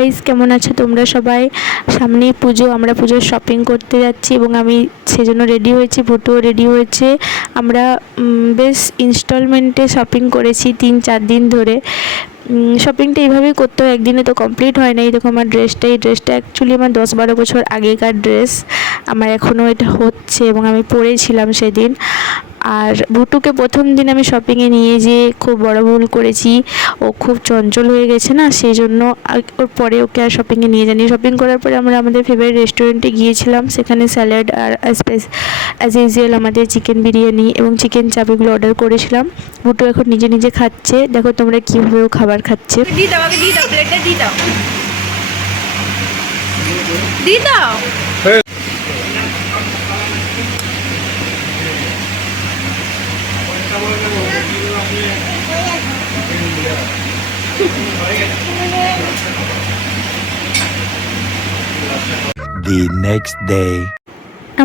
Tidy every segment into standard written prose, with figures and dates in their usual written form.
Guys, কেমন আছো তোমরা সবাই? সামনেই পুজো, আমরা পুজোর শপিং করতে যাচ্ছি এবং আমি সেজন্য রেডি হয়েছি, ভুটুও রেডি হয়েছে। আমরা বেশ ইনস্টলমেন্টে শপিং করেছি 3-4 দিন ধরে। শপিংটা এইভাবেই করতে হয়, একদিনে তো কমপ্লিট হয় না। এই দেখো আমার এই ড্রেসটা অ্যাকচুয়ালি আমার 10-12 বছর আগেকার ড্রেস। আমার এখনও এটা হচ্ছে এবং আমি পরেছিলাম সেদিন। আর ভুটুকে প্রথম দিন আমি শপিংয়ে নিয়ে যেয়ে খুব বড় ভুল করেছি। ও খুব চঞ্চল হয়ে গেছে না, সেই জন্য ওর পরে ওকে আর শপিংয়ে নিয়ে যাইনি। শপিং করার পরে আমরা আমাদের ফেভারিট রেস্টুরেন্টে গিয়েছিলাম। সেখানে স্যালাড আর অ্যাজ ইউজুয়াল আমাদের চিকেন বিরিয়ানি এবং চিকেন চাপ এগুলো অর্ডার করেছিলাম। ভুটু এখন নিজে নিজে খাচ্ছে, দেখো তোমরা কীভাবে ও খাবার খাচ্ছে। The next day.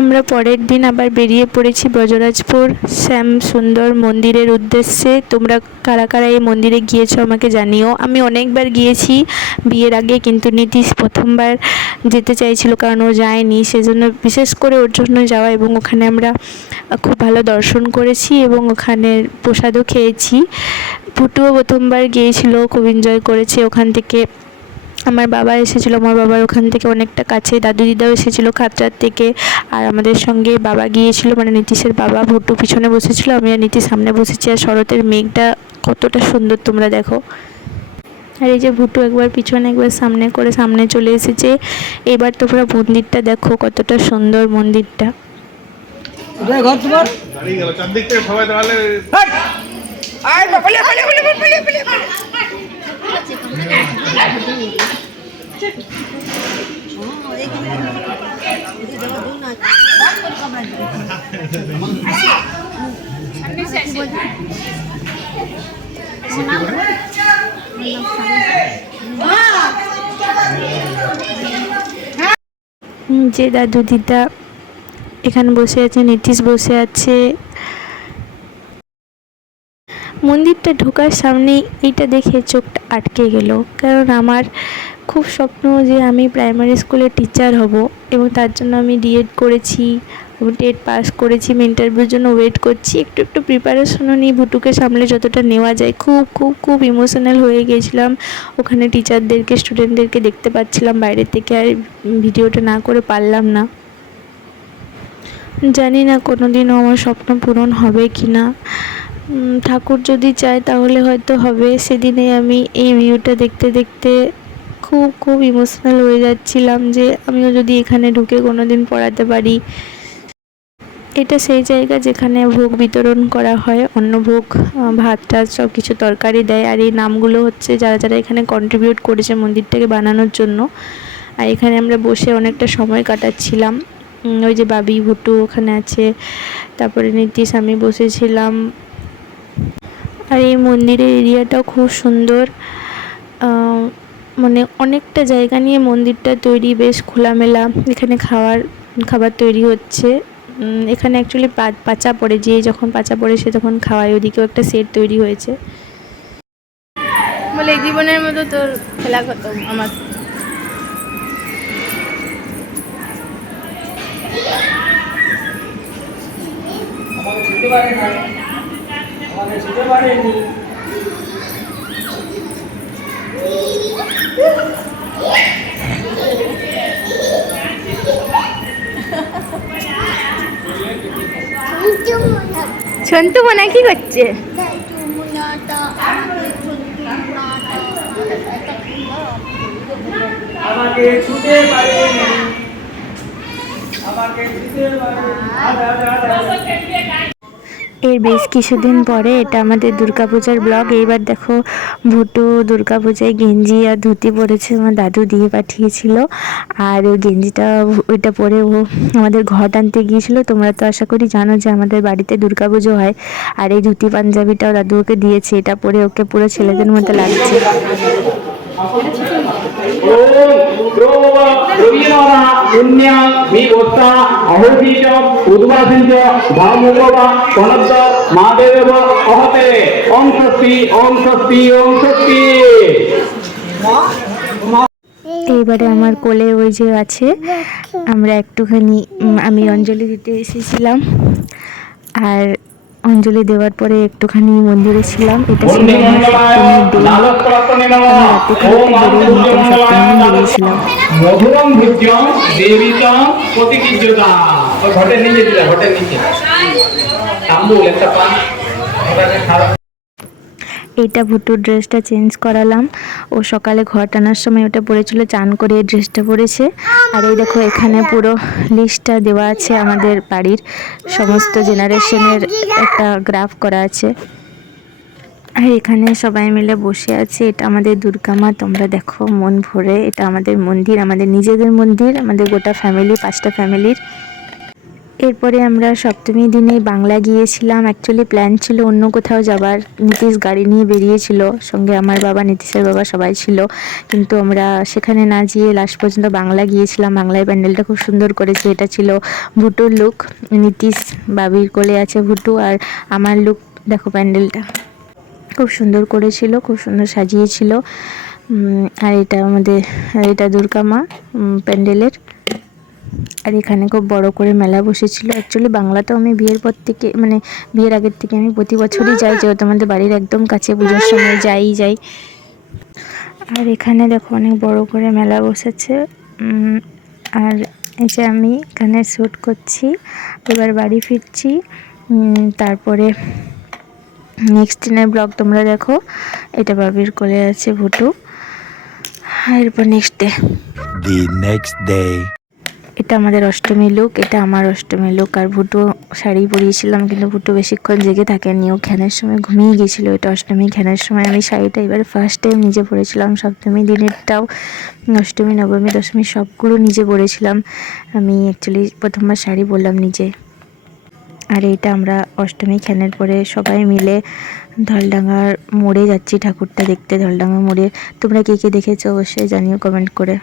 আমরা পরের দিন আবার বেরিয়ে পড়েছি ব্রজরাজপুর শ্যাম সুন্দর মন্দিরের উদ্দেশ্যে। তোমরা কারা কারা এই মন্দিরে গিয়েছো আমাকে জানিও। আমি অনেকবার গিয়েছি বিয়ের আগে, কিন্তু নীতিশ প্রথমবার যেতে চাইছিল কারণ ও যায়নি, সেজন্য বিশেষ করে ওর জন্য যাওয়া। এবং ওখানে আমরা খুব ভালো দর্শন করেছি এবং ওখানে প্রসাদও খেয়েছি। ভুটুও প্রথমবার গিয়েছিল, খুব এনজয় করেছে। ওখান থেকে আমার বাবা এসেছিলো, আমার বাবার ওখান থেকে অনেকটা কাছে। দাদু দিদাও এসেছিলো খাতড়ার থেকে। আর আমাদের সঙ্গে বাবা গিয়েছিল, মানে নীতিশের বাবা। ভুটু পিছনে বসেছিল, আমি আর নীতিশ সামনে বসেছি। আর শরতের মেঘটা কতটা সুন্দর তোমরা দেখো। আর এই যে ভুটু একবার পিছনে একবার সামনে করে সামনে চলে এসেছে। এবার তোমরা মন্দিরটা দেখো কতটা সুন্দর মন্দিরটা। যে দাদু দিদা এখানে বসে আছে, নীতিশ বসে আছে। মন্দিরটা ঢোকার সামনেই এইটা দেখে চোখটা আটকে গেল, কারণ আমার খুব স্বপ্ন যে আমি প্রাইমারি স্কুলে টিচার হব এবং তার জন্য আমি ডিএড করেছি, টেট পাস করেছি। আমি ইন্টারভিউর জন্য ওয়েট করছি, একটু একটু প্রিপারেশনও নিই ভুটুকে সামলে যতটা নেওয়া যায়। খুব খুব খুব ইমোশনাল হয়ে গিয়েছিলাম। ওখানে টিচারদেরকে স্টুডেন্টদেরকে দেখতে পাচ্ছিলাম বাইরে থেকে, আর ভিডিওটা না করে পারলাম না। জানি না কোনো দিনও আমার স্বপ্ন পূরণ হবে কি না। ঠাকুর যদি চায় তাহলে হয়তো হবে। সেদিনে আমি এই ভিউটা দেখতে দেখতে খুব খুব ইমোশনাল হয়ে যাচ্ছিলাম যে আমিও যদি এখানে ঢুকে কোনো দিন পড়াতে পারি। এটা সেই জায়গা যেখানে ভোগ বিতরণ করা হয়, অন্নভোগ, ভাত টাত সব কিছু তরকারি দেয়। আর এই নামগুলো হচ্ছে যারা যারা এখানে কন্ট্রিবিউট করেছে মন্দিরটাকে বানানোর জন্য। আর এখানে আমরা বসে অনেকটা সময় কাটাচ্ছিলাম। ওই যে বাবি ভুটু ওখানে আছে, তারপরে নীতিশ, আমি বসেছিলাম। আর এই মন্দিরের এরিয়াটাও খুব সুন্দর, মানে অনেকটা জায়গা নিয়ে মন্দিরটা তৈরি, বেশ খোলামেলা। এখানে খাবার তৈরি হচ্ছে। এখানে অ্যাকচুয়ালি পাচা পড়ে, যে যখন পাচা পড়ে সে তখন খাওয়ায়। ওদিকেও একটা সেট তৈরি হয়েছে। বলে জীবনের মতো তোর খেলা খতম আমার। ছন্তু মনে কি করছে? এর বেশ কিছুদিন পরে এটা আমাদের দুর্গাপূজার ব্লগ। এইবার দেখো ভুটু দুর্গাপূজায় গেঞ্জি আর ধুতি পরেছে, আমার দাদু দিয়ে পাঠিয়েছিল। আর ওই গেঞ্জিটা ওইটা পরে ও আমাদের ঘট আনতে গিয়েছিল। তোমরা তো আশা করি জানো যে আমাদের বাড়িতে দুর্গাপুজো হয়। আর এই ধুতি পাঞ্জাবিটাও দাদু ওকে দিয়েছে, এটা পরে ওকে পুরো ছেলেদের মতো লাগছে। এইবারে আমার কোলে ওই যে আছে, আমরা একটুখানি আমি অঞ্জলি দিতে এসেছিলাম, আর অঞ্জলি দেওয়ার পরে একটুখানি মন্দিরে ছিলাম। এটা ছিল আমার সপ্তমীর ডে। আমি রাতে খাওয়াতে বেরোইনি, তো সপ্তমীর দিন বেরিয়েছিলাম। মধুরম ভুজ্যম দেবিতম প্রতিকিজ্জতা। ওই ঘটের নিচে দিলে, ঘটের নিচে তাম্বুল একটা পান ওটাকে খাওয়া। এইটা ভুটুর ড্রেসটা চেঞ্জ করালাম। ও সকালে ঘর টানার সময় ওটা পরেছিল, চান করে এই ড্রেসটা পরেছে। আর এই দেখো এখানে পুরো লিস্টটা দেওয়া আছে, আমাদের বাড়ির সমস্ত জেনারেশনের একটা গ্রাফ করা আছে। আর এখানে সবাই মিলে বসে আছে। এটা আমাদের দুর্গা মা, তোমরা দেখো মন ভরে। এটা আমাদের মন্দির, আমাদের নিজেদের মন্দির, আমাদের গোটা ফ্যামিলি, 5টা ফ্যামিলির। এরপরে আমরা সপ্তমীর দিনে বাংলা গিয়েছিলাম। অ্যাকচুয়ালি প্ল্যান ছিল অন্য কোথাও যাবার, নীতিশ গাড়ি নিয়ে বেরিয়েছিল, সঙ্গে আমার বাবা, নীতিশের বাবা সবাই ছিল, কিন্তু আমরা সেখানে না গিয়ে লাস্ট পর্যন্ত বাংলা গিয়েছিলাম। বাংলায় প্যান্ডেলটা খুব সুন্দর করেছে। এটা ছিল ভুটুর লুক, নীতিশ বাবির কোলে আছে ভুটু, আর আমার লুক দেখো, প্যান্ডেলটা খুব সুন্দর করেছিল, খুব সুন্দর সাজিয়েছিল। আর এটা আমাদের, এটা দুর্গা মা প্যান্ডেলের। আর এখানে খুব বড় করে মেলা বসেছিল। অ্যাকচুয়ালি বাংলা তো আমি বিয়ের পর থেকে, মানে বিয়ের আগের থেকে আমি প্রতি বছরই যাই, যেহেতু আমাদের বাড়ির একদম কাছে, পুজোর সময় যাই। আর এখানে দেখো অনেক বড় করে মেলা বসেছে। আর এই যে আমি এখানে শ্যুট করছি, এবার বাড়ি ফিরছি। তারপরে নেক্সট দিনের ব্লগ তোমরা দেখো। এটা বাবির কোলে আছে ভুটু। এরপর নেক্সট ডে, এটা আমাদের অষ্টমী লুক, এটা আমার অষ্টমী লুক। আর ভুটু শাড়ি পরিয়েছিলাম, কিন্তু ভুটু বেশিক্ষণ জেগে থাকেনি, ও খ্যানের সময় ঘুমিয়ে গিয়েছিলো। এটা অষ্টমী খ্যানের সময় আমি শাড়িটা এবার ফার্স্ট টাইম নিজে পরেছিলাম। সপ্তমী দিনেরটাও, অষ্টমী, নবমী, দশমী সবগুলো নিজে পরেছিলাম। আমি অ্যাকচুয়ালি প্রথমবার শাড়ি পরলাম নিজে। আর এইটা আমরা অষ্টমী খ্যানের পরে সবাই মিলে ধলডাঙ্গার মোড়ে যাচ্ছি ঠাকুরটা দেখতে। ধলডাঙ্গা মোড়ে তোমরা কে কে দেখেছো অবশ্যই জানিও কমেন্ট করে।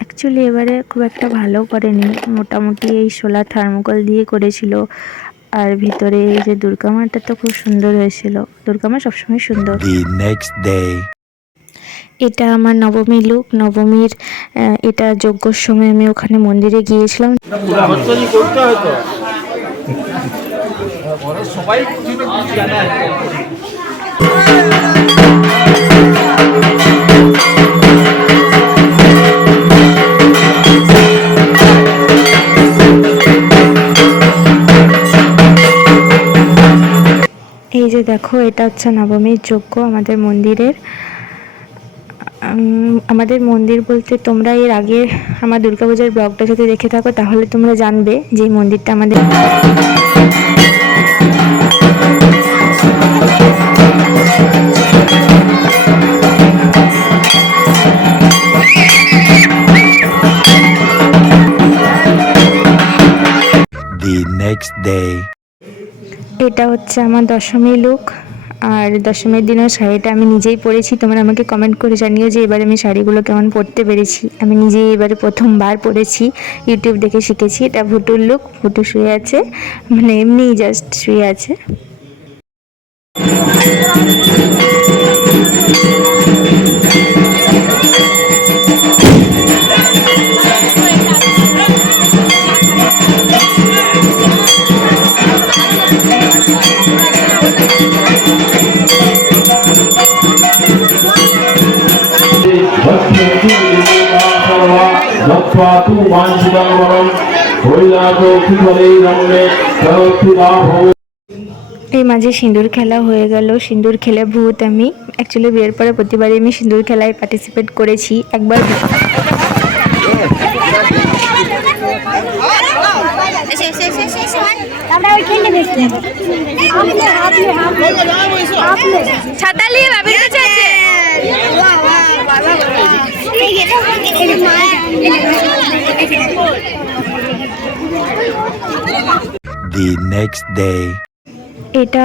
অ্যাকচুয়ালি এবারে খুব একটা ভালো করেনি, মোটামুটি এই শোলা থার্মোকল দিয়ে করেছিল। আর ভিতরে এই যে দুর্গা মাটা তো খুব সুন্দর হয়েছিল, দুর্গা মা সবসময় সুন্দর। এটা আমার নবমী লুক, নবমীর এটা যজ্ঞর সময় আমি ওখানে মন্দিরে গিয়েছিলাম। সবাই এই যে দেখো, এটা হচ্ছে নবমীর যজ্ঞ আমাদের মন্দিরের। আমাদের মন্দির বলতে, তোমরা এর আগে আমার দুর্গাপূজার ব্লগটা যদি দেখে থাকো তাহলে তোমরা জানবে যে এই মন্দিরটা আমাদের। এটা হচ্ছে আমার দশমী লুক। আর দশমীর দিনের শাড়িটা আমি নিজেই পরেছি। তোমরা আমাকে কমেন্ট করে জানিও যে এবারে আমি শাড়িগুলো কেমন পরতে পেরেছি। আমি নিজেই এবারে প্রথমবার পরেছি, ইউটিউব দেখে শিখেছি। এটা ভুটুর লুক, ভুটু শুয়ে আছে, মানে এমনিই জাস্ট শুয়ে আছে। এই মাঝে সিঁদুর খেলা হয়ে গেল। সিঁদুর খেলে ভূত আমি। অ্যাকচুয়ালি বিয়ের পরে প্রতিবারই আমি সিঁদুর খেলায় পার্টিসিপেট করেছি। একবার ছাতা নিয়ে বাবির কাছে আছে। এটা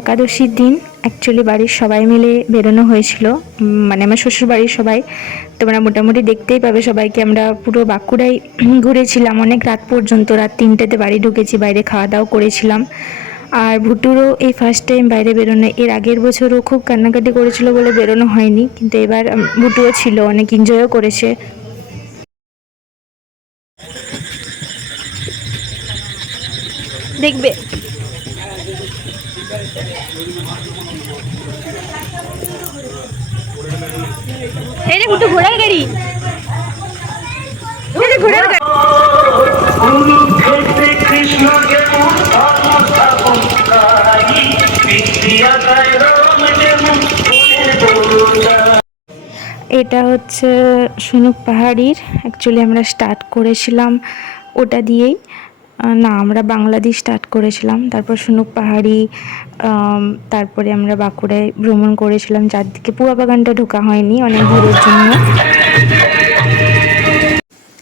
একাদশীর দিন। অ্যাকচুয়ালি বাড়ির সবাই মিলে বেরোনো হয়েছিল, মানে আমার শ্বশুর বাড়ির সবাই। তোমরা মোটামুটি দেখতেই পাবে সবাইকে। আমরা পুরো বাঁকুড়ায় ঘুরেছিলাম অনেক রাত পর্যন্ত, রাত 3টেতে বাড়ি ঢুকেছি, বাইরে খাওয়া দাওয়া করেছিলাম। আর ভুটুরও এই ফার্স্ট টাইম বাইরে বেরোনো। এর আগের বছরও খুব কান্নাকাটি করেছিল বলে বেরোনো হয়নি, কিন্তু এবার ভুটুও ছিল, অনেক এনজয়ও করেছে। দেখবে এই রে ভুটু ঘোড়ার গাড়ি, এই রে ঘোড়ার গাড়ি। কুরুক্ষেত্রে কৃষ্ণকে ধর্মস্থাপন করাই, বিদ্যাগায় রাম যেমন ফুলের দোলা। এটা হচ্ছে সুনুক পাহাড়ির, অ্যাকচুয়ালি আমরা স্টার্ট করেছিলাম ওটা দিয়েই, না আমরা বাংলাদেশ স্টার্ট করেছিলাম, তারপর সুনুক পাহাড়ি, তারপরে আমরা বাঁকুড়ায় ভ্রমণ করেছিলাম, চারদিকে পুয়া বাগানটা ঢোকা হয়নি অনেক দূরের জন্য।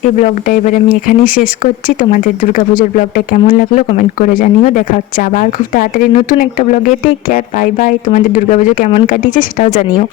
এই ব্লগটা এবার আমি এখানেই শেষ করছি। তোমাদের দুর্গাপুজোর ব্লগটা কেমন লাগলো কমেন্ট করে জানিও। দেখা হচ্ছে আবার খুব তাড়াতাড়ি নতুন একটা ব্লগে। Take care, bye bye. তোমাদের দুর্গাপুজো কেমন কাটিয়েছে সেটাও জানিও।